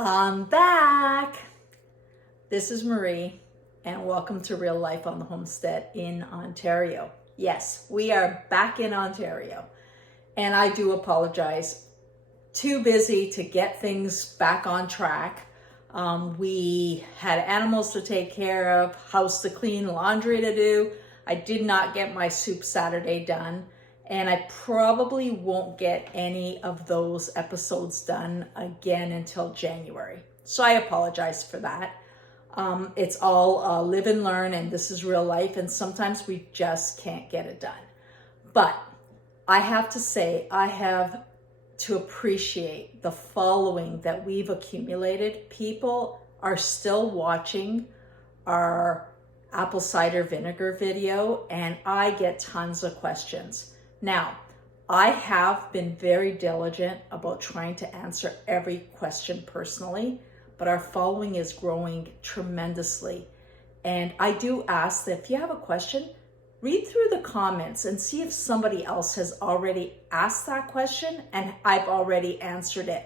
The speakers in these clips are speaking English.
I'm back. This is Marie, and welcome to Real Life on the Homestead in Ontario. Yes, we are back in Ontario, and I do apologize. Too busy to get things back on track. We had animals to take care of, house to clean, laundry to do. I did not get my Soup Saturday done, and I probably won't get any of those episodes done again until January. So I apologize for that. It's all live and learn, and this is real life, and sometimes we just can't get it done. But I have to say, I have to appreciate the following that we've accumulated. People are still watching our apple cider vinegar video, and I get tons of questions. Now, I have been very diligent about trying to answer every question personally, but our following is growing tremendously. And I do ask that if you have a question, read through the comments and see if somebody else has already asked that question and I've already answered it,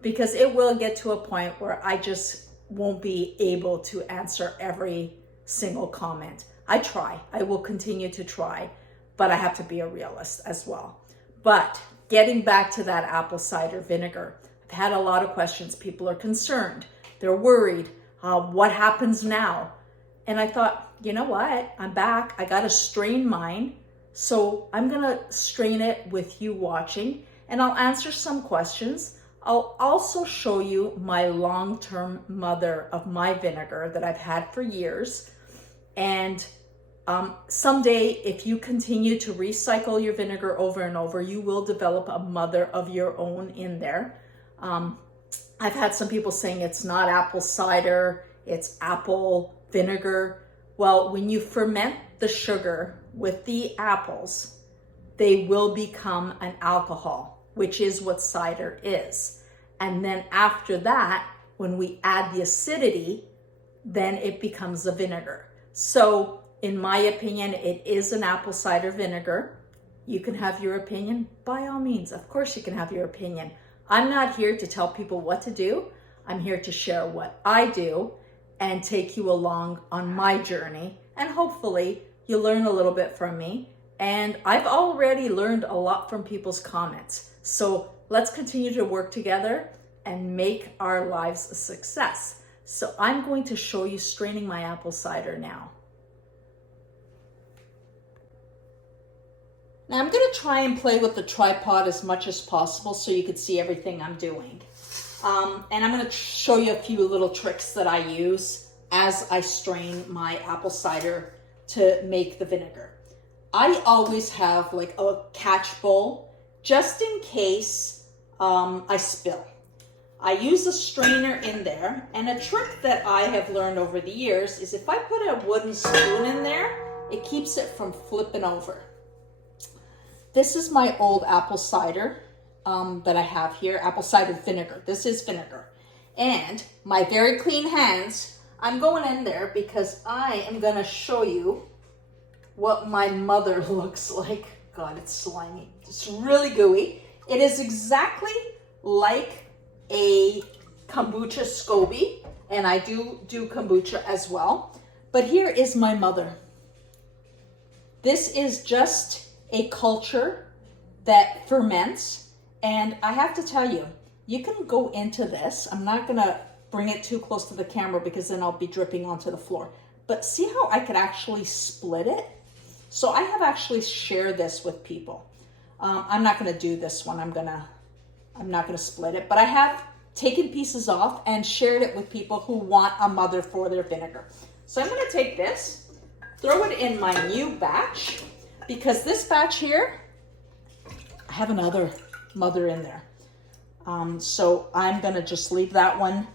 because it will get to a point where I just won't be able to answer every single comment. I will continue to try, but I have to be a realist as well. But getting back to that apple cider vinegar, I've had a lot of questions. People are concerned. They're worried. What happens now? And I thought, you know what? I'm back. I got to strain mine. So I'm going to strain it with you watching, and I'll answer some questions. I'll also show you my long-term mother of my vinegar that I've had for years. And someday, if you continue to recycle your vinegar over and over, you will develop a mother of your own in there. I've had some people saying it's not apple cider, it's apple vinegar. Well, when you ferment the sugar with the apples, they will become an alcohol, which is what cider is. And then after that, when we add the acidity, then it becomes a vinegar. So in my opinion, it is an apple cider vinegar. You can have your opinion, by all means. Of course you can have your opinion. I'm not here to tell people what to do. I'm here to share what I do and take you along on my journey. And hopefully you learn a little bit from me. And I've already learned a lot from people's comments. So let's continue to work together and make our lives a success. So I'm going to show you straining my apple cider now. Now I'm going to try and play with the tripod as much as possible so you can see everything I'm doing. And I'm going to show you a few little tricks that I use as I strain my apple cider to make the vinegar. I always have like a catch bowl just in case I spill. I use a strainer in there, and a trick that I have learned over the years is if I put a wooden spoon in there, it keeps it from flipping over. This is my old apple cider that I have here, apple cider vinegar. This is vinegar. And my very clean hands, I'm going in there because I am going to show you what my mother looks like. God, it's slimy. It's really gooey. It is exactly like a kombucha SCOBY, and I do kombucha as well. But here is my mother. This is just a culture that ferments, and I have to tell you, you can go into this. I'm not gonna bring it too close to the camera because then I'll be dripping onto the floor. But see how I could actually split it? So I have actually shared this with people. I'm not gonna do this one. I'm not gonna split it, but I have taken pieces off and shared it with people who want a mother for their vinegar. So I'm gonna take this, throw it in my new batch, because this batch here, I have another mother in there. So I'm gonna just leave that one.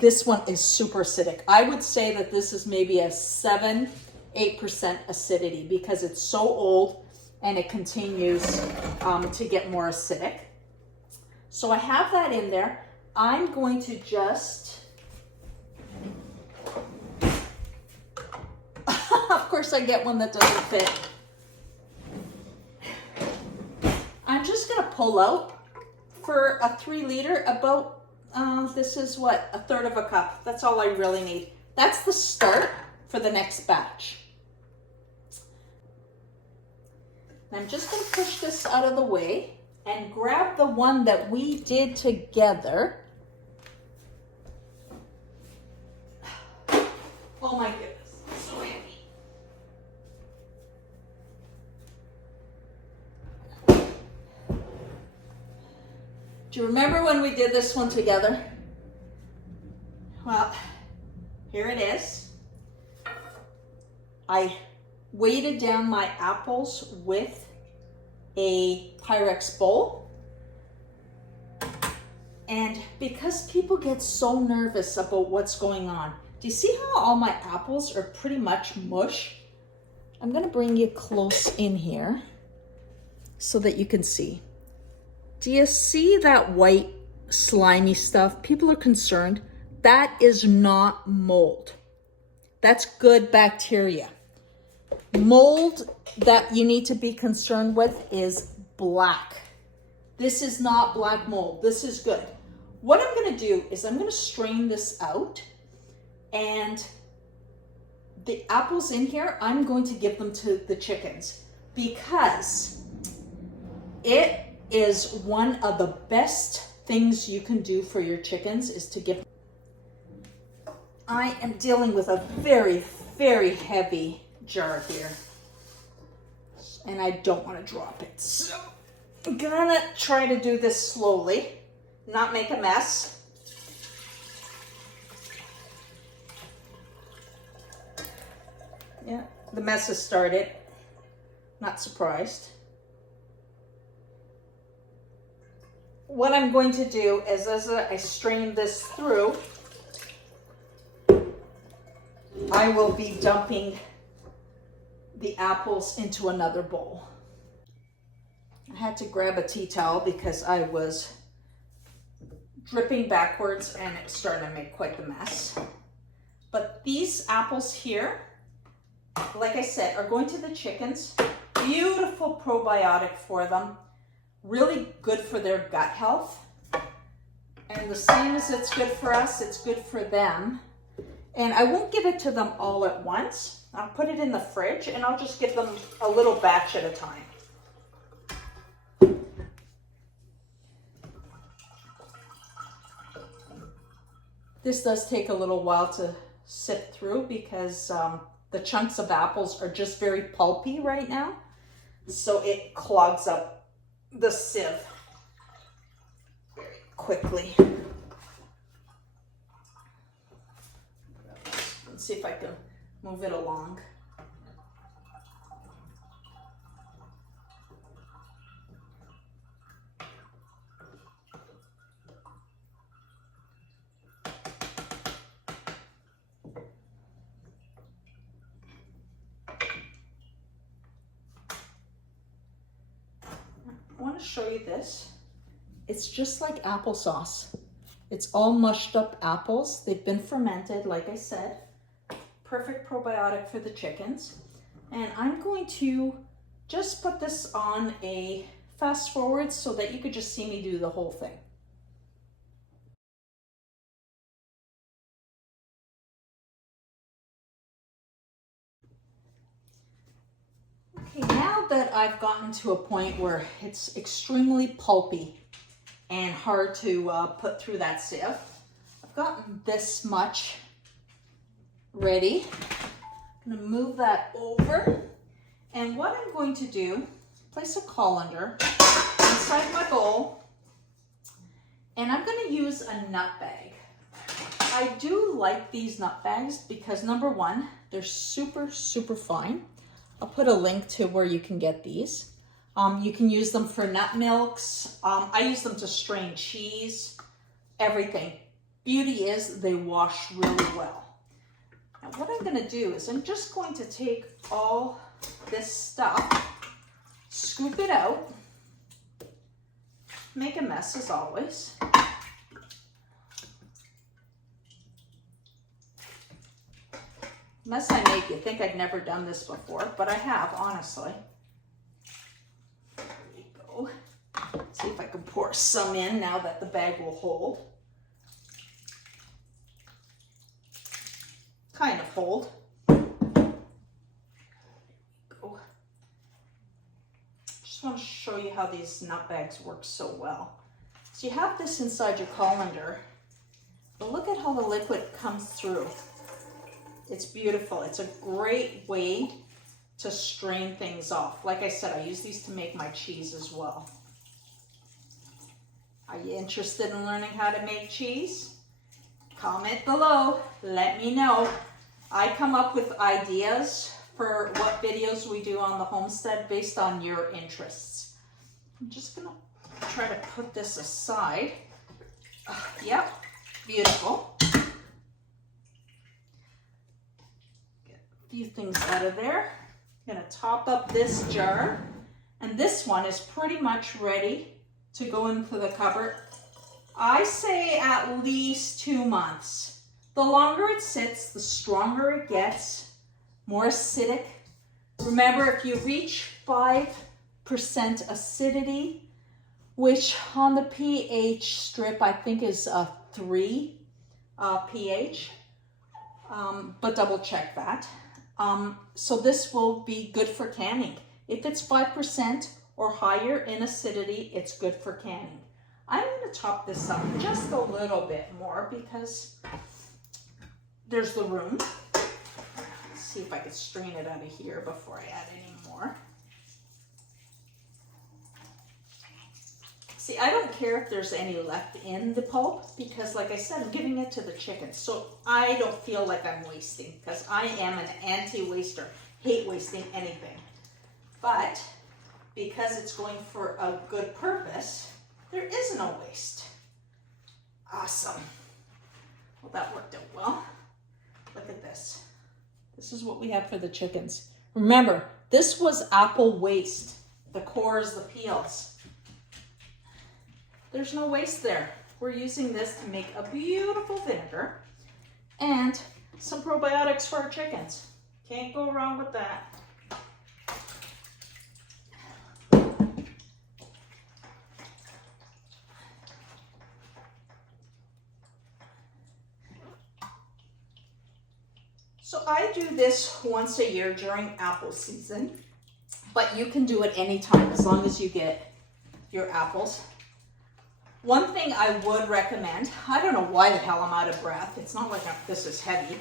This one is super acidic. I would say that this is maybe a 7-8% acidity because it's so old and it continues to get more acidic. So I have that in there. I'm going to just, of course I get one that doesn't fit. I'm just gonna pull out for a 3 liter about This is what, 1/3 of a cup. That's all I really need. That's the start for the next batch. I'm just going to push this out of the way and grab the one that we did together. Oh my goodness, it's so heavy. Do you remember when we did this one together? Well, here it is. I weighted down my apples with a Pyrex bowl. And because people get so nervous about what's going on, do you see how all my apples are pretty much mush? I'm gonna bring you close in here so that you can see. Do you see that white slimy stuff? People are concerned. That is not mold. That's good bacteria. Mold that you need to be concerned with is black. This is not black mold. This is good. What I'm going to do is I'm going to strain this out, and the apples in here, I'm going to give them to the chickens because it is one of the best things you can do for your chickens is to give. I am dealing with a very, very heavy jar here, and I don't want to drop it. So I'm gonna try to do this slowly, not make a mess. Yeah, the mess has started. Not surprised. What I'm going to do is as I strain this through, I will be dumping the apples into another bowl. I had to grab a tea towel because I was dripping backwards and it was starting to make quite the mess. But these apples here, like I said, are going to the chickens. Beautiful probiotic for them. Really good for their gut health. And the same as it's good for us, it's good for them. And I won't give it to them all at once. I'll put it in the fridge and I'll just give them a little batch at a time. This does take a little while to sift through because the chunks of apples are just very pulpy right now. So it clogs up the sieve very quickly. Let's see if I can move it along. I want to show you this. It's just like applesauce. It's all mushed up apples. They've been fermented, like I said. Perfect probiotic for the chickens. And I'm going to just put this on a fast forward so that you could just see me do the whole thing. Okay, now that I've gotten to a point where it's extremely pulpy and hard to put through that sieve, I've gotten this much ready. I'm going to move that over, and what I'm going to do, place a colander inside my bowl, and I'm going to use a nut bag. I do like these nut bags because number one, they're super, super fine. I'll put a link to where you can get these. You can use them for nut milks. I use them to strain cheese, everything. Beauty is they wash really well. Now what I'm going to do is I'm just going to take all this stuff, scoop it out, make a mess as always. Mess I make, you think I'd never done this before, but I have, honestly. There you go. Let's see if I can pour some in now that the bag will hold. kind of hold. Just want to show you how these nut bags work so well. So you have this inside your colander, but look at how the liquid comes through. It's beautiful. It's a great way to strain things off. Like I said, I use these to make my cheese as well. Are you interested in learning how to make cheese? Comment below, let me know. I come up with ideas for what videos we do on the homestead based on your interests. I'm just gonna try to put this aside. Yep, beautiful. Get a few things out of there. I'm gonna top up this jar, and this one is pretty much ready to go into the cupboard. I say at least 2 months. The longer it sits, the stronger it gets, more acidic. Remember, if you reach 5% acidity, which on the pH strip I think is a 3 pH, but double check that. So this will be good for canning. If it's 5% or higher in acidity, it's good for canning. I'm going to top this up just a little bit more because there's the room. Let's see if I can strain it out of here before I add any more. See, I don't care if there's any left in the pulp because, like I said, I'm giving it to the chickens. So I don't feel like I'm wasting because I am an anti-waster. Hate wasting anything. But because it's going for a good purpose, there is no waste. Awesome. Well, that worked out well. Look at this. This is what we have for the chickens. Remember, this was apple waste. The cores, the peels. There's no waste there. We're using this to make a beautiful vinegar and some probiotics for our chickens. Can't go wrong with that. So I do this once a year during apple season, but you can do it anytime as long as you get your apples. One thing I would recommend, I don't know why the hell I'm out of breath. It's not like this is heavy.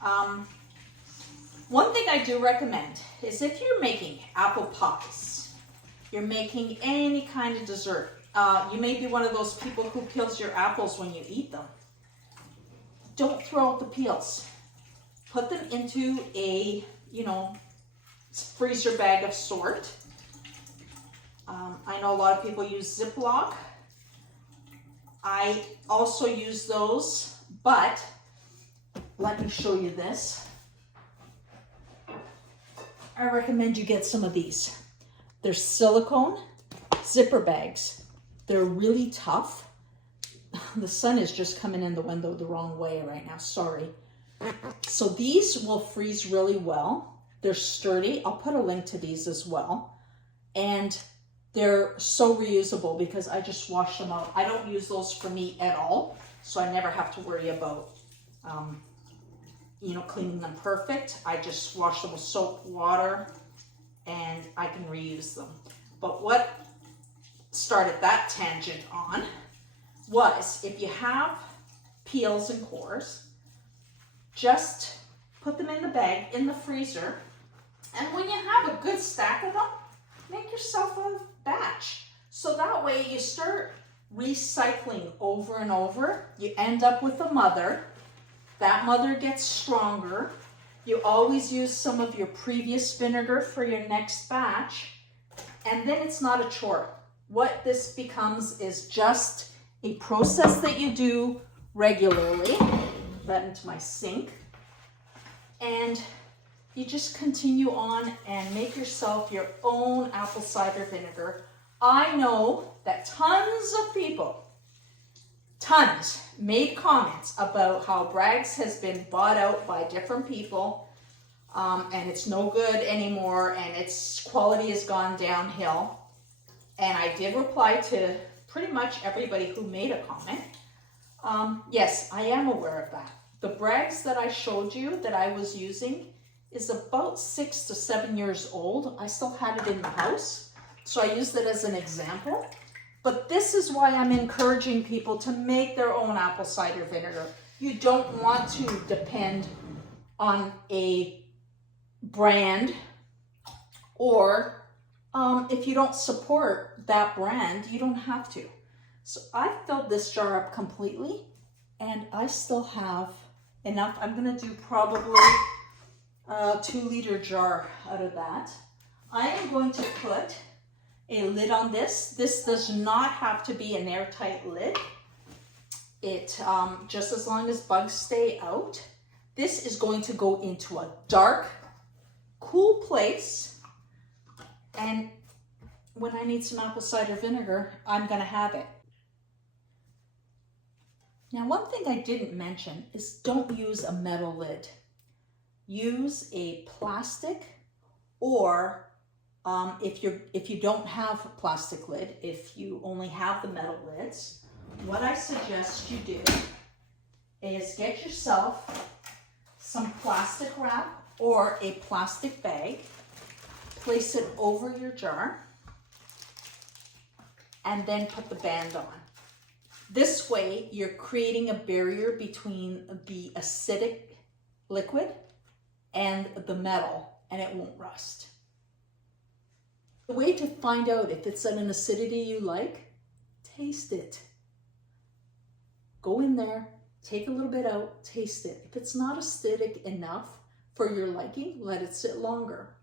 One thing I do recommend is if you're making apple pies, you're making any kind of dessert, you may be one of those people who peels your apples when you eat them. Don't throw out the peels. Put them into a, freezer bag of sort. I know a lot of people use Ziploc. I also use those, but let me show you this. I recommend you get some of these. They're silicone zipper bags. They're really tough. The sun is just coming in the window the wrong way right now, sorry. So these will freeze really well. They're sturdy. I'll put a link to these as well. And they're so reusable because I just wash them out. I don't use those for meat at all, so I never have to worry about, cleaning them perfect. I just wash them with soap, water, and I can reuse them. But what started that tangent on was if you have peels and cores, just put them in the bag in the freezer, and when you have a good stack of them, make yourself a batch. So that way you start recycling over and over. You end up with a mother. That mother gets stronger. You always use some of your previous vinegar for your next batch, and then it's not a chore. What this becomes is just a process that you do regularly. That into my sink, and you just continue on and make yourself your own apple cider vinegar. I know that tons of people, made comments about how Bragg's has been bought out by different people, and it's no good anymore, and its quality has gone downhill. And I did reply to pretty much everybody who made a comment. Yes, I am aware of that. The Bragg's that I showed you that I was using is about 6 to 7 years old. I still had it in the house, so I used it as an example. But this is why I'm encouraging people to make their own apple cider vinegar. You don't want to depend on a brand, or if you don't support that brand, you don't have to. So I filled this jar up completely, and I still have enough. I'm gonna do probably a 2-liter jar out of that. I am going to put a lid on this. This does not have to be an airtight lid. It just as long as bugs stay out. This is going to go into a dark, cool place, and when I need some apple cider vinegar, I'm gonna have it. Now, one thing I didn't mention is don't use a metal lid. Use a plastic, or if you don't have a plastic lid, if you only have the metal lids, what I suggest you do is get yourself some plastic wrap or a plastic bag, place it over your jar, and then put the band on. This way, you're creating a barrier between the acidic liquid and the metal, and it won't rust. The way to find out if it's at an acidity you like, taste it. Go in there, take a little bit out, taste it. If it's not acidic enough for your liking, let it sit longer.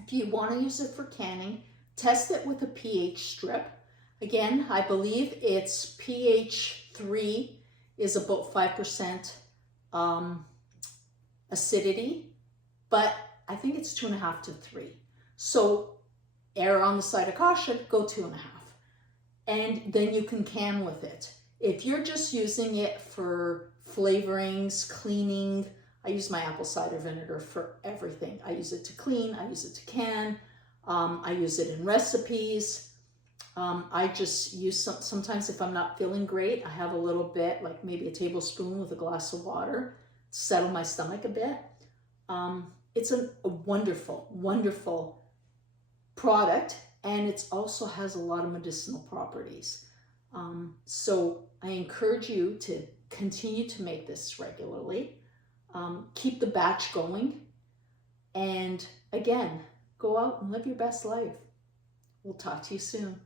If you want to use it for canning, test it with a pH strip. Again, I believe it's pH 3 is about 5% acidity, but I think it's 2.5 to 3. So err on the side of caution, go 2.5. And then you can can with it. If you're just using it for flavorings, cleaning, I use my apple cider vinegar for everything. I use it to clean, I use it to can, I use it in recipes. I just use sometimes if I'm not feeling great, I have a little bit, like maybe a tablespoon with a glass of water, to settle my stomach a bit. It's a wonderful, wonderful product, and it also has a lot of medicinal properties. So I encourage you to continue to make this regularly. Keep the batch going, and again, go out and live your best life. We'll talk to you soon.